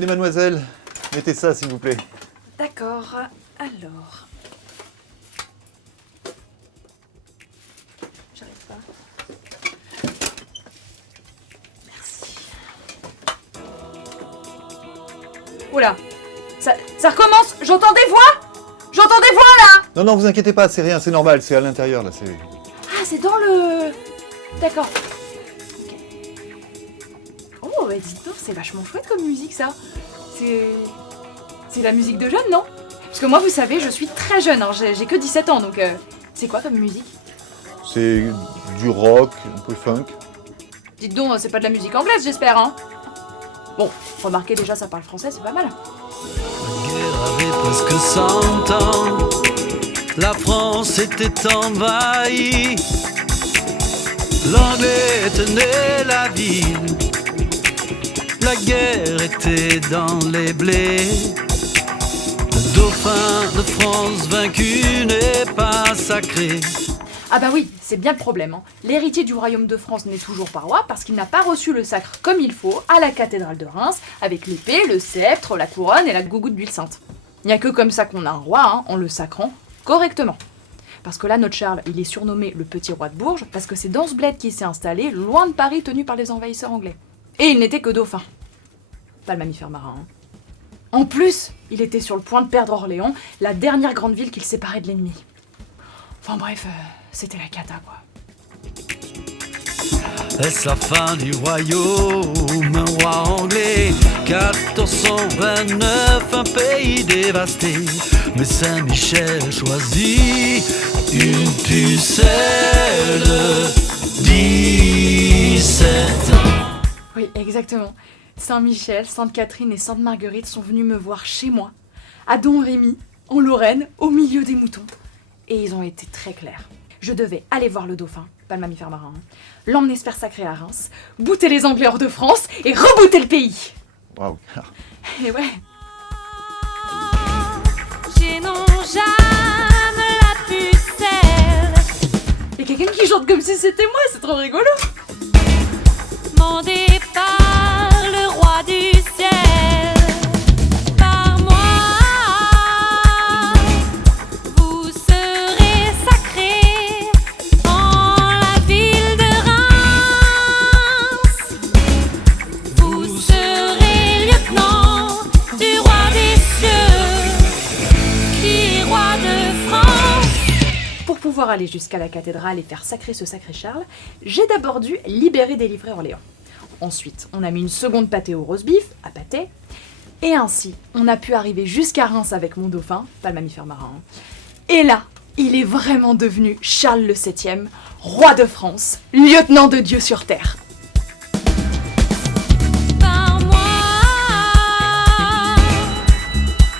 Tenez, mademoiselle, mettez ça, s'il vous plaît. D'accord, alors... J'arrive pas. Merci. Oula, ça recommence. J'entends des voix. J'entends des voix là. Non, non, vous inquiétez pas, c'est rien, c'est normal, c'est à l'intérieur, là, c'est... Ah, c'est dans le... D'accord. Ok. Oh, bah dites donc, c'est vachement chouette comme musique, ça. C'est la musique de jeunes, non? Parce que moi, vous savez, je suis très jeune, hein. J'ai que 17 ans, donc... C'est quoi comme musique? C'est du rock, un peu funk. Dites donc, c'est pas de la musique anglaise, j'espère, hein? Bon, remarquez déjà, ça parle français, c'est pas mal. La guerre avait presque 100 ans, la France était envahie, l'anglais tenait la ville, la guerre était dans les blés, le dauphin de France vaincu n'est pas sacré. Ah bah oui, c'est bien le problème, hein. L'héritier du royaume de France n'est toujours pas roi parce qu'il n'a pas reçu le sacre comme il faut à la cathédrale de Reims, avec l'épée, le sceptre, la couronne et la gougoute d'huile sainte. Il n'y a que comme ça qu'on a un roi, hein, en le sacrant correctement. Parce que là, notre Charles, il est surnommé le petit roi de Bourges, parce que c'est dans ce bled qu'il s'est installé, loin de Paris tenu par les envahisseurs anglais. Et il n'était que dauphin. Pas le mammifère marin, hein. En plus, il était sur le point de perdre Orléans, la dernière grande ville qu'il séparait de l'ennemi. Enfin bref, c'était la cata, quoi. Est-ce la fin du royaume, un roi anglais, 1429, un pays dévasté, mais Saint-Michel choisit une pucelle, 17 ans. Oui, exactement. Saint-Michel, Sainte-Catherine et Sainte-Marguerite sont venus me voir chez moi, à Domrémy, en Lorraine, au milieu des moutons. Et ils ont été très clairs. Je devais aller voir le dauphin, pas le mammifère marin, hein, l'emmener se faire sacrer à Reims, bouter les Anglais hors de France et rebooter le pays. Waouh. Et ouais. J'ai non Jeanne la pucelle, Il y a quelqu'un qui chante comme si c'était moi, c'est trop rigolo. mandé par le roi du ciel. Par moi, vous serez sacrés en la ville de Reims. Vous serez lieutenant du roi des cieux, qui est roi de France. Pour pouvoir aller jusqu'à la cathédrale et faire sacrer ce sacré Charles, j'ai d'abord dû libérer délivrer Orléans. Ensuite, on a mis une seconde pâtée au roast beef, à pâté, et ainsi, on a pu arriver jusqu'à Reims avec mon dauphin, pas le mammifère marin. Hein. Et là, il est vraiment devenu Charles le 7e, roi de France, lieutenant de Dieu sur terre. Par moi,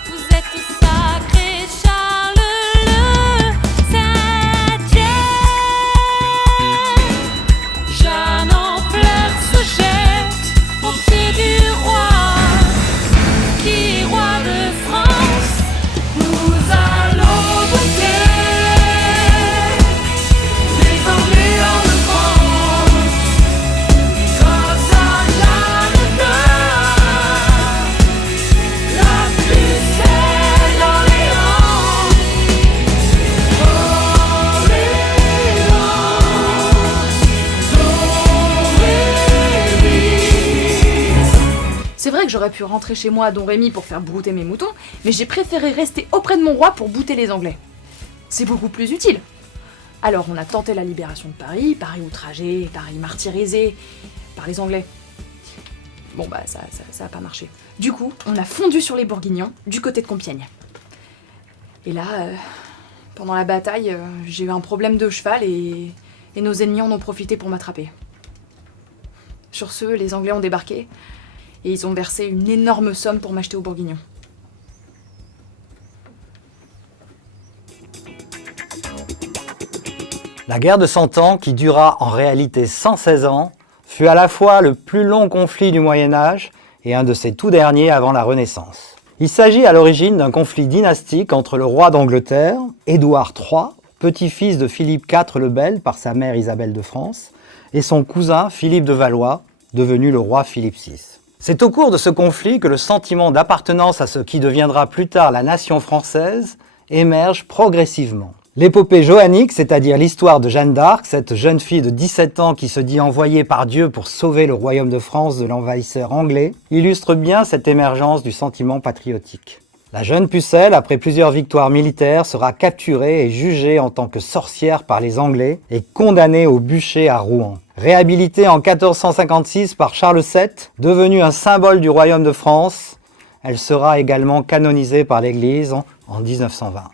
vous êtes sacré Charles le 7e. Jeanne en pleurs se jette aux pieds du roi, qui est roi de France. Nous allons bouter les Anglais hors de France. Grâce à Jeanne d'Arc, la pucelle d'Orléans. C'est vrai que j'aurais pu rentrer chez moi à Domrémy pour faire brouter mes moutons, mais j'ai préféré rester auprès de mon roi pour bouter les Anglais. C'est beaucoup plus utile. Alors on a tenté la libération de Paris, Paris outragé, Paris martyrisé par les Anglais. Bon bah ça a pas marché. Du coup, on a fondu sur les Bourguignons, du côté de Compiègne. Et là, pendant la bataille, j'ai eu un problème de cheval et nos ennemis en ont profité pour m'attraper. Sur ce, les Anglais ont débarqué et ils ont versé une énorme somme pour m'acheter aux Bourguignons. La guerre de 100 ans, qui dura en réalité 116 ans, fut à la fois le plus long conflit du Moyen-Âge et un de ses tout derniers avant la Renaissance. Il s'agit à l'origine d'un conflit dynastique entre le roi d'Angleterre, Édouard III, petit-fils de Philippe IV le Bel par sa mère Isabelle de France, et son cousin Philippe de Valois, devenu le roi Philippe VI. C'est au cours de ce conflit que le sentiment d'appartenance à ce qui deviendra plus tard la nation française émerge progressivement. L'épopée johannique, c'est-à-dire l'histoire de Jeanne d'Arc, cette jeune fille de 17 ans qui se dit envoyée par Dieu pour sauver le royaume de France de l'envahisseur anglais, illustre bien cette émergence du sentiment patriotique. La jeune pucelle, après plusieurs victoires militaires, sera capturée et jugée en tant que sorcière par les Anglais et condamnée au bûcher à Rouen. Réhabilitée en 1456 par Charles VII, devenue un symbole du royaume de France, elle sera également canonisée par l'Église en 1920.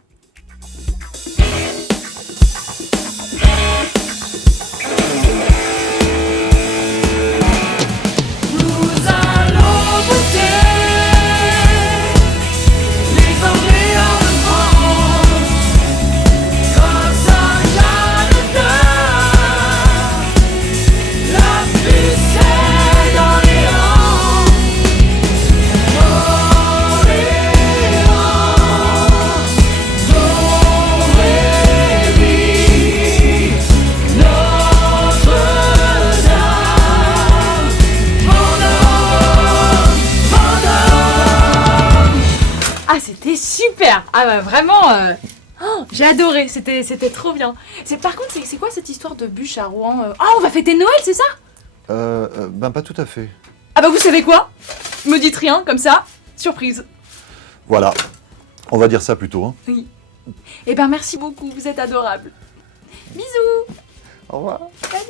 Nous allons goûter les Anglais en France, grâce à Jeanne d'Arc, la pucelle d'Orléans, Ah, c'était super! Ah bah vraiment, j'ai adoré, c'était trop bien. Par contre, c'est quoi cette histoire de bûche à Rouen? Ah, on va fêter Noël, c'est ça? Ben pas tout à fait. Ah bah vous savez quoi? Me dites rien, comme ça, surprise. Voilà, on va dire ça plutôt. Hein. Oui. Eh ben merci beaucoup, vous êtes adorables. Bisous! Au revoir. Salut!